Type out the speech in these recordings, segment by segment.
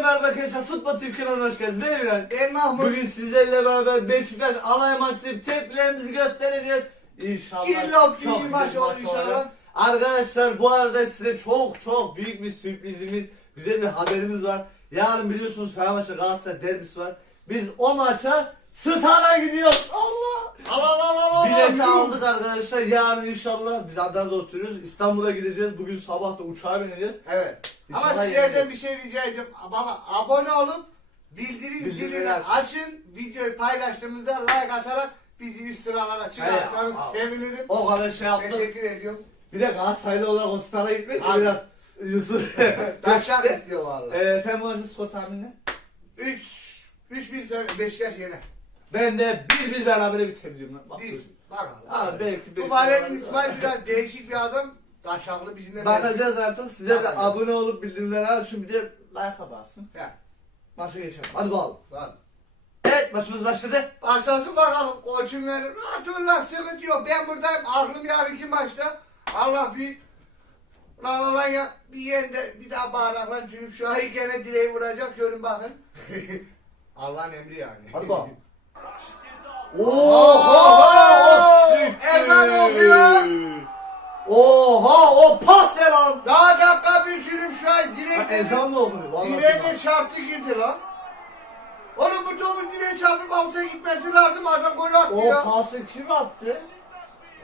merhaba arkadaşlar. Futbol Türk kanalına hoş geldiniz. Ben Emirhan. Ben Mahmut. Bugün sizlerle beraber Beşiktaş alay maçı tepkilerimizi göstereceğiz. İnşallah Kirlok çok bir güzel maç olur inşallah. Arkadaşlar bu arada size çok çok büyük bir sürprizimiz, güzel bir haberimiz var. Yarın biliyorsunuz Fenerbahçe Galatasaray derbisi var. Biz o maça Star'a gidiyoruz. Allah! Al. aldık arkadaşlar. Yarın inşallah biz Adana'da oturuyoruz. İstanbul'a gideceğiz. Bugün sabah da uçağa bineceğiz. Evet. Ama İnşallah sizlerden yeneceğiz. bir şey rica ediyorum. Baba abone olun. Bildirim Bildirimleri zilini aç. açın. Videoyu paylaştığımızda like atarak bizi üst sıralara çıkarsanız Hayır, sevinirim. O kadar şey yaptık. Teşekkür ediyorum. Bir de Galatasaraylı olarak o Star'a gitmek de Abi. biraz Yusuf. Taşlar istiyor valla. Ee, sen bu arada skor tahmini? 3 3 bin sonra Beşiktaş yener. Ben de bir bir berabere bitebilirim. Bak, Biz bakalım. Bakalım. belki Bu Beşiktaş Valerian alır. İsmail biraz değişik bir adam. Taşaklı bizimle. Bakacağız artık. Size de abone olup bildirimleri açın. Bir de like'a basın. Ya, Maça geçelim. Hadi bakalım. bak. Evet maçımız başladı. Başlasın bakalım koçum benim. Rahat ol lan sıkıntı yok. Ben buradayım. Aklım yarın iki maçta. Allah bir lan lan lan ya bir yerinde bir daha bağırak lan çünkü şu an gene direği vuracak görün bakın. Allah'ın emri yani. Hadi bakalım. Oha! siktir. Ezan okuyor. Oha o pas ver lan. Daha dakika bir çürüm şu an Ha, direk Ezan mı okunuyor? Vallahi Direğe çarptı girdi lan. Oğlum bu topun direğe çarpıp avuta gitmesi lazım. Adam gol attı O ya. pası kim attı?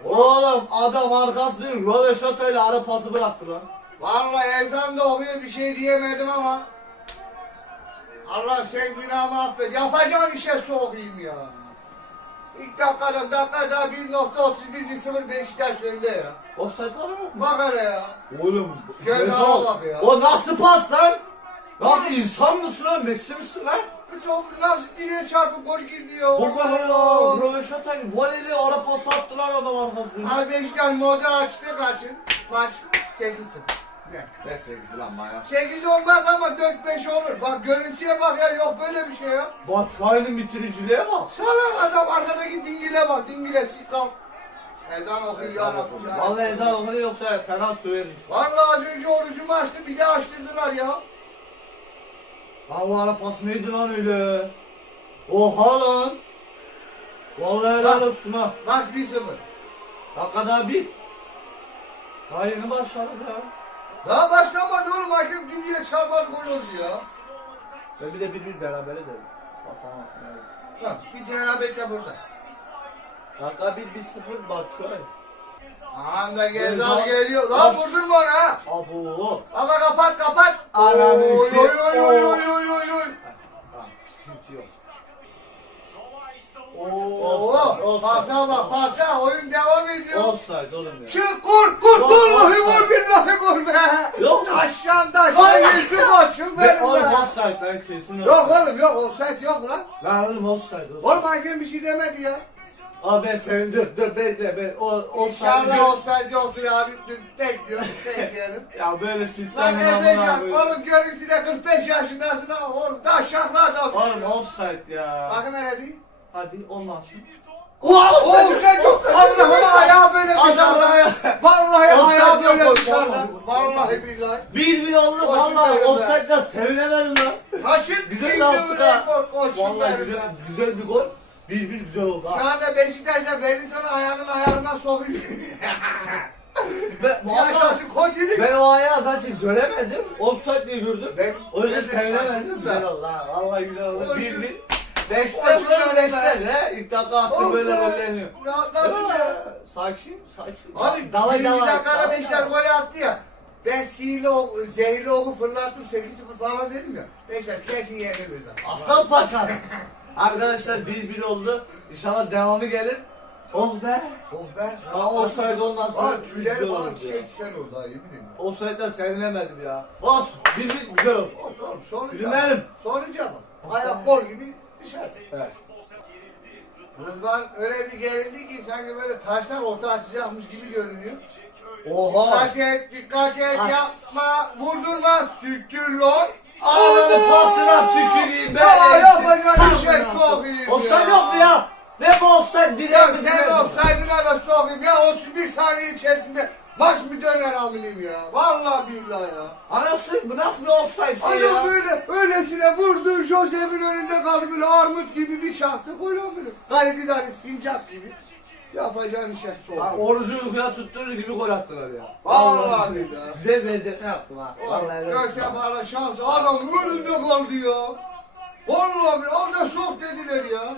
Oğlum adam arkasını Röveşata ile ara pası bıraktı lan. Vallahi ezan da okuyor bir şey diyemedim ama. Allah sen günahımı affet. Yapacağın işe sokayım ya. İlk dakikadan dakika daha 1.31 Beşiktaş önde ya. Offside var mı? Bak hele ya. Oğlum. Göz Gezal. ala bak ya. O nasıl pas lan? Nasıl insan mısın lan? Messi misin lan? Bu top nasıl direğe çarpıp gol girdi ya. Kadar ya. Röveşata voleyli ara pas attı lan adam arkasını. Abi Beşiktaş modu açtı kaçın. Maç 8-0. Ne? Ne sevgisi lan manyak. 8 olmaz ama 4-5 olur. Bak görüntüye bak ya yok böyle bir şey ya. Bak Şahin'in bitiriciliğe bak. Sana adam arkadaki dingile bak dingile sikam. Ezan okuyor ya Rabbim ya. Vallahi ezan okunuyor yoksa fena söverim. Vallahi az önce orucumu açtım bir de açtırdılar ya. Allah pas neydi lan öyle? Oha lan. Vallahi helal Bak. olsun ha. Maç 1-0. Dakika daha bir. Daha yeni başladı ya. Daha başlamadı oğlum hakem dünya çarpar gol oldu ya. Ve bir de bir bir berabere. Bakalım. evet. Bak bir cenabet de burada. Dakika bir bir sıfır bak şöyle. Anda Gezal geliyor. Lan onu ha. Abo. Ama kapat kapat. Oy oy oy oy oy oy oy oy. Oo, pasa bak pasa oyun devam ediyor. Offside oğlum ya. Çık kur kur vallahi vur billahi vur be. Yok. Taşyan taşyan yüzüm açım Ve benim oğlum be. offside lan kesin Yok oğlum yok offside yok lan. Lan oğlum offside. offside. Oğlum hakem bir şey demedi ya. Abi ben senin dur dur bekle ben o offside. İnşallah offside yoktur ya. Dur bekliyorum bekleyelim. Ya böyle Lan sistem Efecan oğlum görüntüde 45 yaşındasın ama oğlum taşyanlı adam. Oğlum offside ya. Bakın hele bir. Hadi olmasın. Oo sen yok. Allah'ım ayağı böyle dışarıda. Vallahi ayağı böyle dışarıda. Vallahi billahi. Bir bir oldu Koçum valla benim be. offside'la sevinemedim lan. Güzel bildi yaptık bu ha. Vallahi güzel, güzel bir gol. Bir bir güzel oldu Şu anda Beşiktaş'ta Wellington'u ayağının ayağına sokuyor. Ben, vallahi Yaşasın koçilik. ben o ayağı zaten göremedim. Offside diye gördüm. Ben- o yüzden de sevinemedim. Güzel oldu ha. Vallahi güzel oldu. Bir bir. Beşler Koçum böyle benim beşler be. he. İlk dakika attı böyle rolleniyor. Rahatladım ya. Sakin, sakin. Abi Dalay birinci dalay. dakikada dalay Beşiktaş golü attı ya. Ben sihirli ok, zehirli oku fırlattım 8-0 falan dedim ya. Beşiktaş kesin yenilmez. Aslan Paşa. Arkadaşlar bir bir oldu. İnşallah devamı gelir. Oh be. Oh be. Aa offside olmazsa Aa tüyleri güzel falan olurdu ya. çiçek çiçek oldu ha yemin ederim. Offside'den sevinemedim ya. Olsun. Bir bir güzel oldu. Oğlum sonuca Bilmem. Sonuca bak. Ayak gol gibi. Evet. Rıdvan öyle bir gerildi ki sanki böyle taştan orta açacakmış gibi görünüyor. Oha. Dikkat et, dikkat et, As- yapma, vurdurma, süktür lan. Ananı pasına tüküreyim ben. Ya yapacağın işe sokayım ya. yok mu ya? Ne bu offside? Ya sen offside'ına da sokayım ya 31 saniye içerisinde maç mı döner amirim ya? Vallahi billahi ya. Anasını bu nasıl bir offside şey Adam ya? böyle öyle Öylesine vurdu. Josef'in önünde kaldı böyle armut gibi bir çaktı. Gol oldu. Kaleci de hani sincap gibi. Yapacağın işe Ha, sordu. orucu uykuya tutturur gibi gol attılar ya. Vallahi billahi. Güzel benzetme yaptım ha. Vallahi helal olsun. Gökçe bana şans. Adam önünde kaldı ya. Vallahi billahi. Orada sok dediler ya.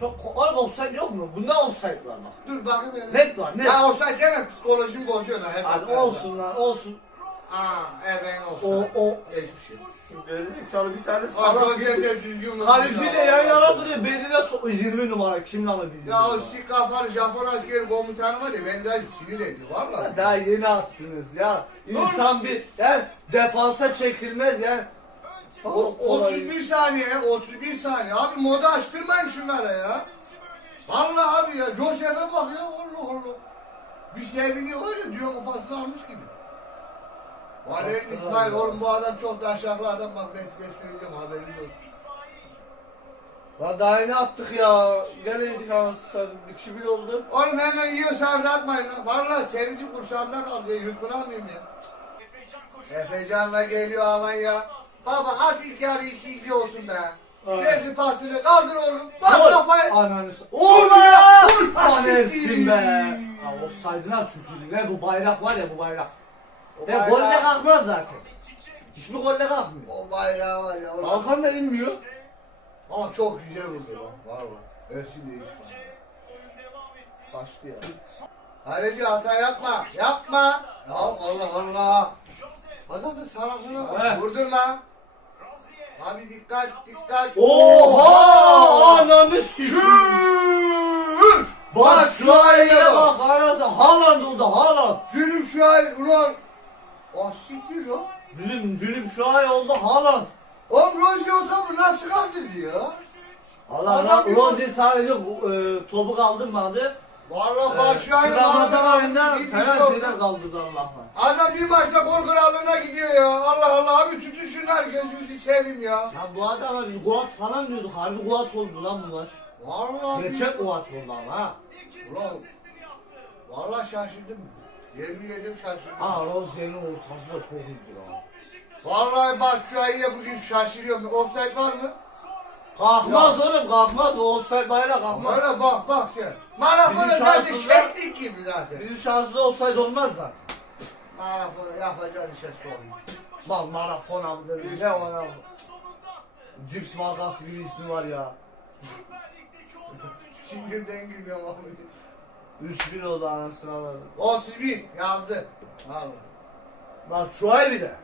Çok oğlum offside yok mu? Bunda offside var bak. Dur bakayım ya. Net var net. Ya olsa deme psikolojim bozuyor lan. hep Hadi hakikaten. olsun lan olsun. Aa, evet O olsun. o. Hiçbir şey. Gerizekalı bir tane Allah salak de gibi. düzgün Kaleciyle yan yana duruyor. Belli de so 20 numara. Kim lan o bizim? Ya o sik kafalı Japon askeri komutanı var ya beni zaten sinir ediyor valla. Daha yeni attınız ya. İnsan bir yani defansa çekilmez ya. O, 31 saniye, 31 saniye. Abi moda açtırmayın şunlara ya. Vallahi abi ya, Josef'e bak ya, Allah Allah. Bir seviniyor var ya, diyor kupasını almış gibi. Valerian İsmail, oğlum bu adam çok da aşağılı adam, bak ben size söyleyeceğim, haberiniz olsun. Lan daha yeni attık ya. Gene yedik anasını satayım. 2 1 oldu. Oğlum hemen yiyorsanız atmayın lan. Vallahi sevinci kursağımda kaldı ya, yutkunamayayım ya. Efecan'la geliyor Alanya. Baba ilk yarı 2-2 olsun be. Evet. Verdi pasını, kaldır oğlum, bas Gol! kafayı. Ananı s- Vur ya! Vur! Ersin be! Ya offside'ına tükürdüm. Ne bu bayrak var ya bu bayrak. Ya golle kalkmaz zaten. Hiçbir golle kalkmıyor. O bayrağı var ya. Ulan. Kalkan da inmiyor. Ama çok güzel vurdu lan. Valla. Ersin de iş. Kaçtı ya. Haleci hata yapma. Yapma. Ya Allah Allah. Adamın salakına bak. Evet. Vurdurma. Abi dikkat dikkat. Oha! Ananı. Şuur. Bak şu ayıya bak anası. Haaland oldu Haaland. Cünüm şu ay ulan. O siktir o. Bizim Cünüp şu ay oldu Haaland. Oğlum Rozi o topu nasıl kaldırdı ya? Allah Adam Allah Rozi sadece e, topu kaldırmadı. Valla Şu Ramazan ayında fena şeyler kaldırdı Allah'ım. Adam bir maçta gol krallığına gidiyor ya. Allah Allah abi tutun şunlar gözünüzü seveyim ya. Ya bu adam biz Guat falan diyorduk. Harbi Guat oldu lan bu maç. Vallahi Gerçek Guat oldu ama ha. Ulan vallahi şaşırdım. Yemin ederim şaşırdım. Aa Rozi'nin ortası da çok iyiydi lan. Vallahi bak şu ayıya bugün şaşırıyorum. Offside var mı? Kalkmaz oğlum kalkmaz. O offside bayrağı kalkmaz. Böyle bak bak sen. Marafonu Bizim zaten şansımızda- çektik gibi zaten. Bizim şansımızda offside olmaz zaten. Marafonu yapacağın işe sorayım. Mal marafon aldı. Ne ona? Cips markası gibi ismi var ya. Sinirden gülüyorum abi. 3000 oldu anasını aladım. 31 yazdı. Vallahi. Bak şu ay bir de.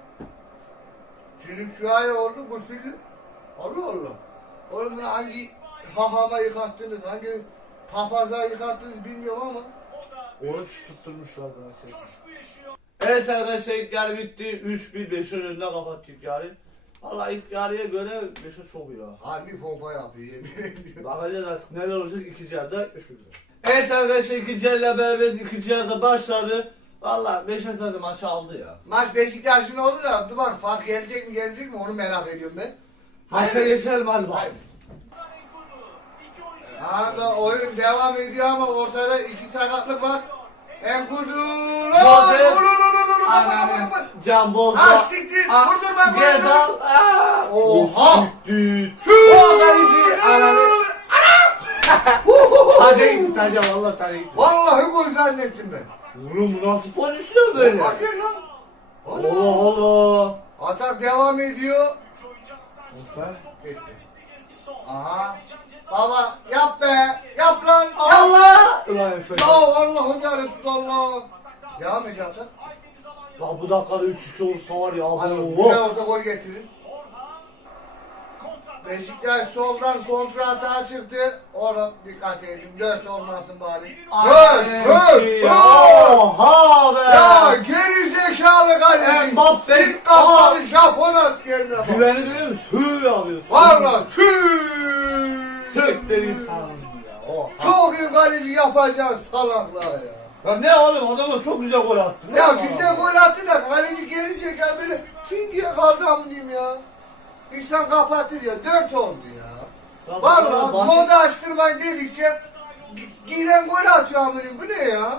Çürük şu ay oldu gusüllü. Allah Allah. Oğlum hangi hahama yıkattınız, hangi papaza yıkattınız bilmiyorum ama. Oruç tutturmuşlar kesin. Evet arkadaşlar ilk yarı bitti. 3-1 5'in önüne kapattık yarı. Valla ilk yarıya göre 5'e çok iyi ha. Harbi pompa yapıyor yemin ediyorum. Bakacağız artık neler olacak ikinci yarıda görüşmek üzere. Evet arkadaşlar ikinci yarıyla beraberiz. İkinci yarıda başladı. Valla 5'e zaten maçı aldı ya. Maç Beşiktaş'ın oldu da dur bak fark gelecek mi gelecek mi onu merak ediyorum ben. Geçelim hadi bakalım. Anda oyun devam ediyor ama ortada iki sakatlık var. Enkudu. Jose. Can Bozda. Ha siktir. Vurdurma. Gezal. Aa. Oha. Siktir. O kaleci. Ananı. Taca gitti taca valla taca gitti. Vallahi gol zannettim ben. Oğlum bu nasıl pozisyon böyle? Bak ya lan. Allah Allah. Atak devam ediyor. Be. Bitti. Aha. Baba yap be. Yap lan. Yap. Allah. Ulan Efe. Ya Allah'ım ya Resulallah. Devam ediyor Atak. Ya bu dakikada 3-2 olsa var ya. Hadi buraya orta gol getirin. Beşiktaş soldan kontra atağa çıktı. Orada dikkat edin. Dört olmasın bari. Dört! Dört! Oha be. Ya geri zekalı kaleci. Mbappe. Sik kafalı Japon askerine bak. Güveni görüyor musun? Oha. Çok kaleci yapacağız salaklar ya. Ya ne oğlum adamlar çok güzel gol attı. Ya güzel gol attı da kaleci geri zekalı böyle kim diye kaldı amınıyım ya. İnsan kapatır ya. Dört oldu ya. Valla moda açtırmayın dedikçe gi- giren gol atıyor amınıyım. Bu ne ya?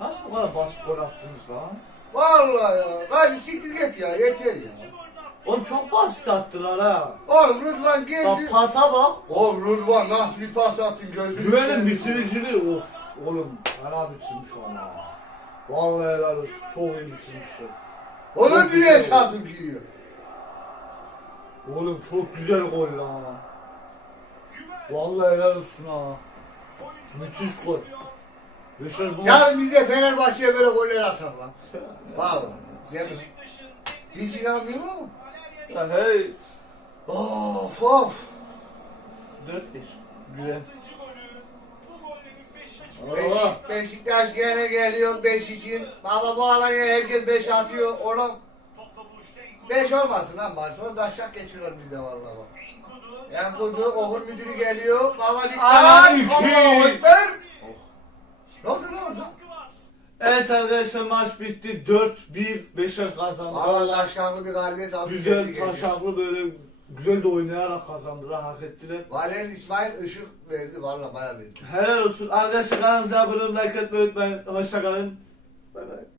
Nasıl bu kadar basit gol attınız lan? Valla ya. Hadi siktir git ya. Yeter ya. Oğlum çok basit attılar ha. Oğlum Rıdvan Bak geldi. pasa bak. Oğlum Rıdvan nasıl bir pas attın gözünü. Güvenin bitiriciliği of. Oğlum fena bitirmiş ona. Vallahi helal olsun. Çok iyi bitirmişler. Direğe güzel. çarpıp gidiyor. Oğlum çok güzel gol lan. Vallahi helal olsun ha. Müthiş gol. Beşer bu Yarın bize Fenerbahçe'ye böyle goller atar lan. Vallahi. Değil mi? Hiç inanmıyorum ama. Ya hey. Of of. 4-1. Güzel. Beşik. Beşiktaş gene geliyor 5 için. Baba bu alanya herkes 5 atıyor. Oğlum 5 olmasın lan bari. Sonra daşak geçiyorlar bizde vallahi bak. Yankudu okul müdürü geliyor. Baba dikkat. Allahu Ekber. Ne oldu ne oldu? Evet arkadaşlar maç bitti. 4-1 Beşer kazandı. Valla taşlanlı bir galibiyet aldı. Güzel taşaklı böyle güzel de oynayarak kazandılar, hak ettiler. Valerian İsmail ışık verdi valla bayağı verdi. Helal olsun. Arkadaşlar kanalımıza abone olmayı, like etmeyi unutmayın. Hoşçakalın. Bay bay.